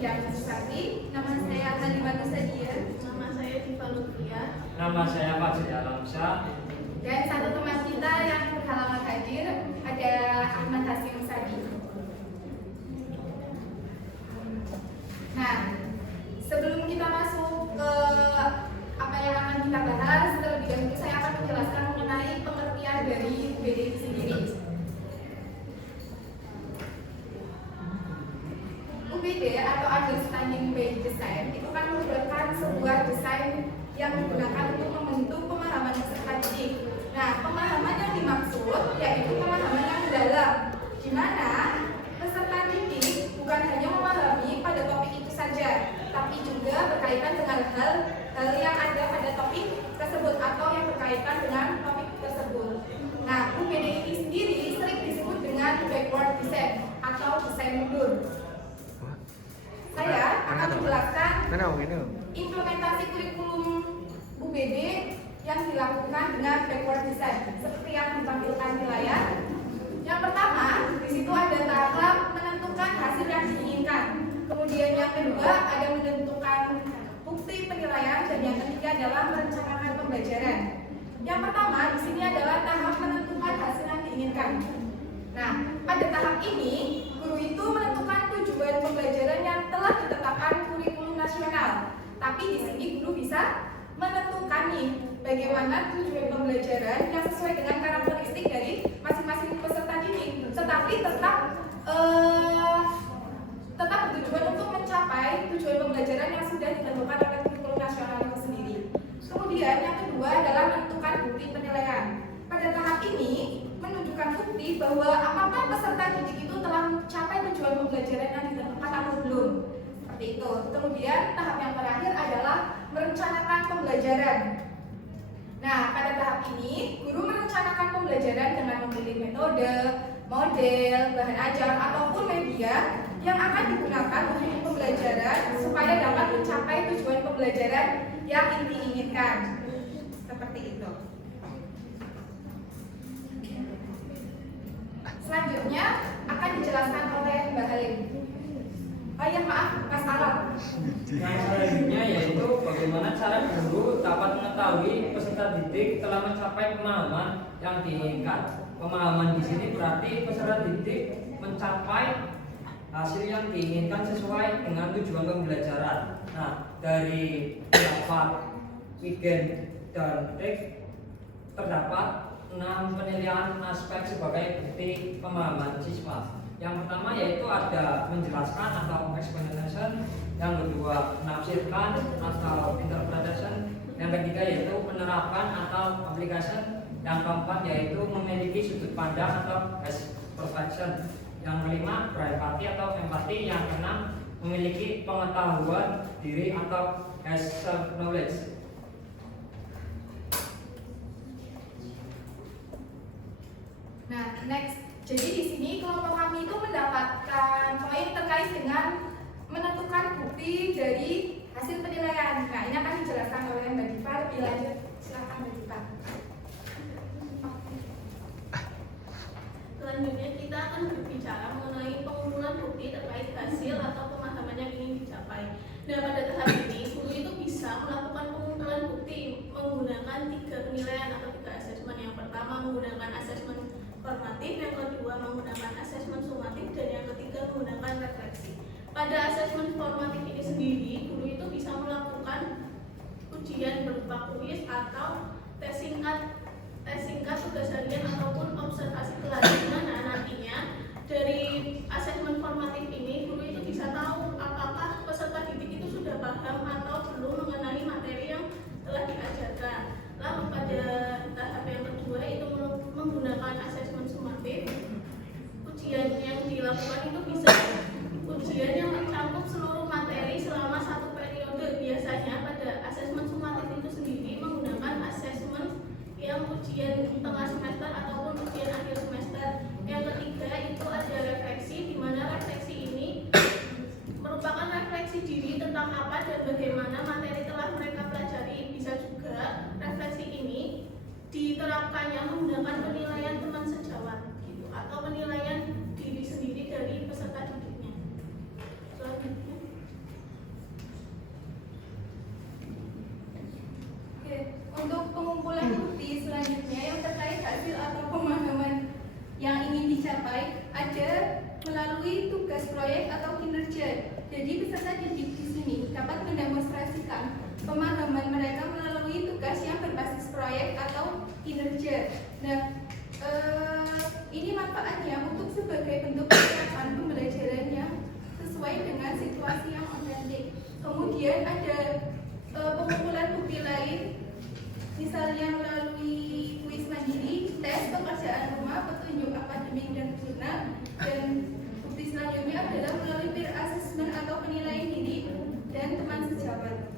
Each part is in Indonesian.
bidang Susati. Nama saya Halimah Sadia. Nama saya Diva Lutfia. Nama saya Fajri Alamsyah. Dan satu teman kita yang berhalangan hadir ada Ahmad Hasim Sadi. Nah, sebelum kita masuk ke apa yang akan kita bahas, terlebih dahulu saya akan menjelaskan mengenai pengertian dari UBD itu sendiri. UBD atau Understanding Based Design itu kan merupakan sebuah desain yang digunakan untuk membentuk pemahaman peserta didik. Nah, pemahaman yang dimaksud yaitu pemahaman yang mendalam, di mana peserta didik bukan hanya memahami pada topik itu saja, tapi juga berkaitan dengan hal yang ada pada topik tersebut atau yang berkaitan dengan topik tersebut. Nah, UBD ini sendiri sering disebut dengan backward design atau desain mundur. Saya akan menjelaskan implementasi kurikulum UBD yang dilakukan dengan backward design seperti yang ditampilkan di layar. Yang pertama, di situ ada tahap menentukan hasil yang diinginkan. Kemudian yang kedua ada menentukan bukti penilaian, dan yang ketiga adalah merencanakan pembelajaran. Yang pertama di sini adalah tahap menentukan hasil yang diinginkan. Nah, pada tahap ini guru itu menentukan tujuan pembelajaran yang telah ditetapkan kurikulum nasional. Tapi di sini guru bisa menentukan nih bagaimana tujuan pembelajaran yang sesuai dengan karakteristik dari masing-masing peserta didik, tetapi tetap bertujuan untuk mencapai tujuan pembelajaran yang sudah ditentukan oleh kurikulum nasional itu sendiri. Kemudian yang kedua adalah menentukan bukti penilaian. Pada tahap ini menunjukkan bukti bahwa apakah peserta didik itu telah mencapai tujuan pembelajaran yang ditentukan atau belum. Seperti itu. Kemudian tahap yang terakhir adalah merencanakan pembelajaran. Nah, pada tahap ini guru merencanakan pembelajaran dengan memilih metode, model, bahan ajar ataupun media yang akan digunakan untuk pembelajaran supaya dapat mencapai tujuan pembelajaran yang diinginkan. Seperti itu. Selanjutnya akan dijelaskan oleh Mbak Halim. Oh iya, maaf, Mas Alam. Yang selanjutnya yaitu bagaimana cara guru dapat mengetahui peserta didik telah mencapai pemahaman yang diinginkan. Pemahaman di sini berarti peserta didik mencapai hasil yang diinginkan sesuai dengan tujuan pembelajaran. Nah, dari beberapa weekend dan trik terdapat 6 penilaian aspek sebagai bukti pemahaman siswa. Yang pertama yaitu ada menjelaskan atau explanation, yang kedua menafsirkan atau interpretation, yang ketiga yaitu penerapan atau application, yang keempat yaitu memiliki sudut pandang atau perception, yang kelima berempati atau empati, yang keenam memiliki pengetahuan diri atau self knowledge. Nah, next. Jadi di sini kelompok kami itu mendapatkan poin terkait dengan menentukan bukti dari hasil penilaian. Nah, ini akan dijelaskan oleh Mbak Diva lebih lanjut. Silakan Mbak Diva. Selanjutnya kita akan berbicara mengenai pengumpulan bukti terkait hasil atau pemahaman yang ingin dicapai. Nah, pada tahap ini guru itu bisa melakukan pengumpulan bukti menggunakan 3 penilaian atau 3 asesmen. Yang pertama menggunakan asesmen formatif, yang kedua menggunakan asesmen sumatif, dan yang ketiga menggunakan refleksi. Pada asesmen formatif ini sendiri, guru itu bisa melakukan ujian berupa kuis atau tes singkat tugas harian ataupun observasi kelas. Nah, nantinya dari asesmen formatif ini guru itu bisa tahu apakah peserta didik itu sudah paham atau belum mengenai materi yang telah diajarkan. Lalu pada tahap yang kedua itu menggunakan asesmen sumatif. Ujian yang dilakukan itu bisa ujian yang mencakup seluruh materi selama 1 periode. Biasanya pada asesmen sumatif itu sendiri menggunakan asesmen yang ujian tengah semester ataupun ujian akhir semester. Yang ketiga itu ada refleksi, di mana refleksi ini merupakan refleksi diri tentang apa dan bagaimana materi telah mereka pelajari. Bisa juga refleksi ini diterapkannya menggunakan penilaian teman sejawat gitu, atau penilaian diri sendiri dari peserta didiknya. Selanjutnya melalui tugas proyek atau kinerja. Jadi peserta didik di sini dapat mendemonstrasikan pemahaman mereka melalui tugas yang berbasis proyek atau kinerja. Nah, ini manfaatnya untuk sebagai bentuk persiapan pembelajaran yang sesuai dengan situasi yang otentik. Kemudian ada pengumpulan bukti lain, misalnya melalui kuis mandiri, tes, pekerjaan rumah, petunjuk akademik dan jurnal. Dan bukti selanjutnya adalah melalui peer assessment atau penilaian diri dan teman sejawat.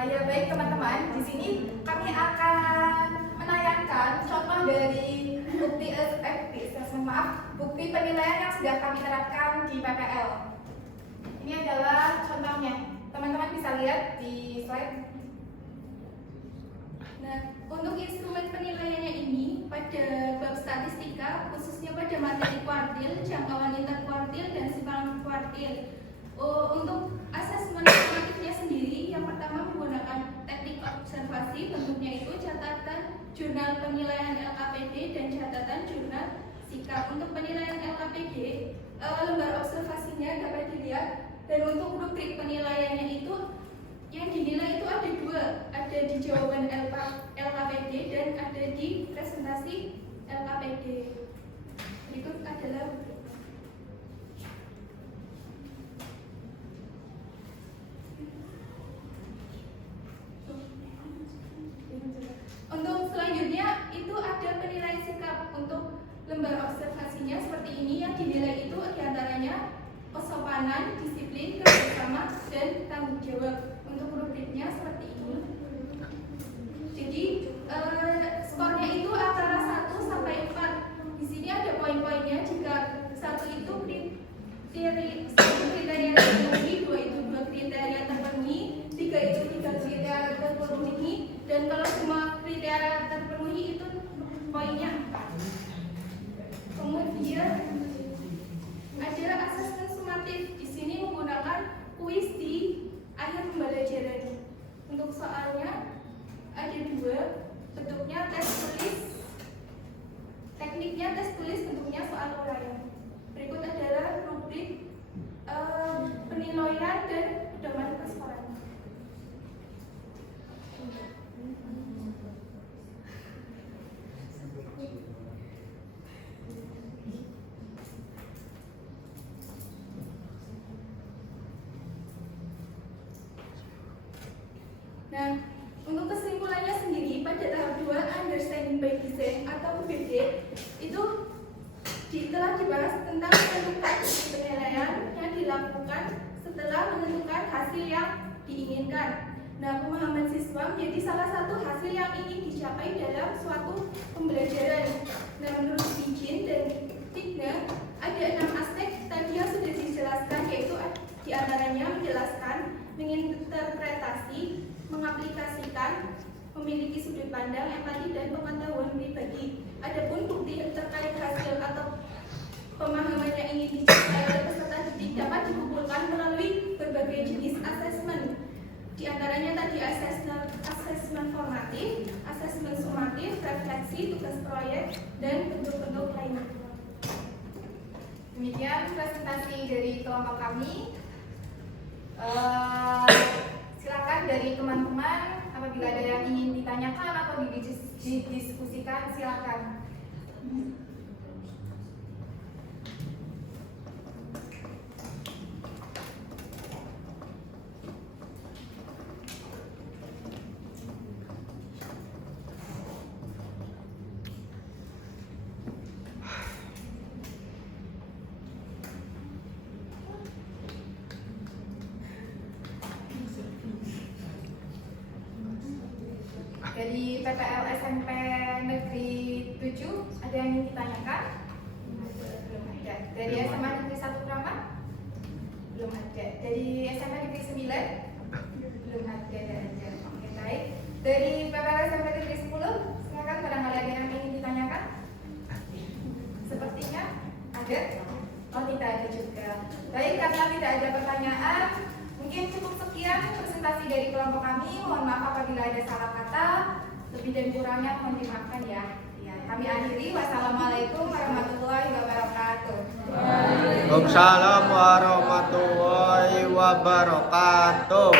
Ya baik teman-teman, di sini kami akan menayangkan contoh dari bukti penilaian yang sudah kami terapkan di PPL. Ini adalah contohnya. Teman-teman bisa lihat di slide. Nah, untuk instrumen penilaiannya ini pada bab statistika, khususnya pada materi kuartil, jangkauan interkuartil, dan simpangan kuartil. Untuk asesmen formatifnya sendiri, yang pertama menggunakan teknik observasi, bentuknya itu catatan jurnal penilaian LKPD dan catatan jurnal sikap. Untuk penilaian LKPD, lembar observasinya dapat dilihat, dan untuk rubrik penilaiannya itu yang dinilai itu ada dua, ada di jawaban LKPD dan ada di presentasi LKPD. Berikut adalah rubrik. Untuk selanjutnya itu ada penilaian sikap. Untuk lembar observasinya seperti ini, yang dinilai itu diantaranya kesopanan, disiplin, kerjasama, dan tanggung jawab. Untuk rubriknya seperti ini. Jadi skornya itu antara 1 sampai 4. Di sini ada poin-poinnya. Jika 1 itu kriteria terpenuhi, 2 itu 2 kriteria terpenuhi, 3 itu 3 kriteria terpenuhi, dan kalau semua kriteria terpenuhi itu poinnya 4. Kemudian ada asesmen sumatif. Di sini menggunakan kuis di akhir pembelajaran. Untuk soalnya ada 2, bentuknya tes tulis, tekniknya tes tulis, bentuknya soal uraian. Berikut adalah rubrik penilaian dan pedoman keskoran. Nah, untuk kesimpulannya sendiri pada tahap 2 Understanding by Design atau UBD itu telah dibahas tentang menentukan penilaian yang dilakukan setelah menentukan hasil yang diinginkan. Nah, pemahaman siswa menjadi salah satu hasil yang ingin dicapai dalam suatu pembelajaran. Nah, menurut Bijin dan Tigna ada 6 aspek tadi yang sudah dijelaskan, yaitu diantaranya menjelaskan, menginterpretasi, mengaplikasikan, memiliki sudut pandang, empati, dan pengetahuan pribadi. Adapun bukti terkait hasil atau pemahaman yang ingin dicapai oleh peserta didik dapat dikumpulkan melalui berbagai jenis asesmen. Di antaranya tadi asesmen formatif, asesmen sumatif, refleksi, tugas proyek, dan bentuk-bentuk lainnya. Demikian presentasi dari kelompok kami. Silakan dari teman-teman, apabila ada yang ingin ditanyakan atau didiskusikan, silakan. Dari PPL SMP Negeri 7 ada yang ingin ditanyakan? Belum ada. Dari SMA Negeri 1 Kramat? Belum ada. Dari SMA Negeri 9? Belum ada. Oke, baik. Dari PPL SMP Negeri 10, silakan barangkali ada yang ingin ditanyakan? Sepertinya ada. Oh, tidak ada juga. Baik, karena tidak ada pertanyaan, mungkin cukup sekian presentasi dari kelompok kami. Mohon maaf apabila ada salah kata. Lebih dan kurangnya mohon dimaafkan ya. Ya, kami akhiri. Wassalamualaikum warahmatullahi wabarakatuh. Waalaikumsalam warahmatullahi wabarakatuh.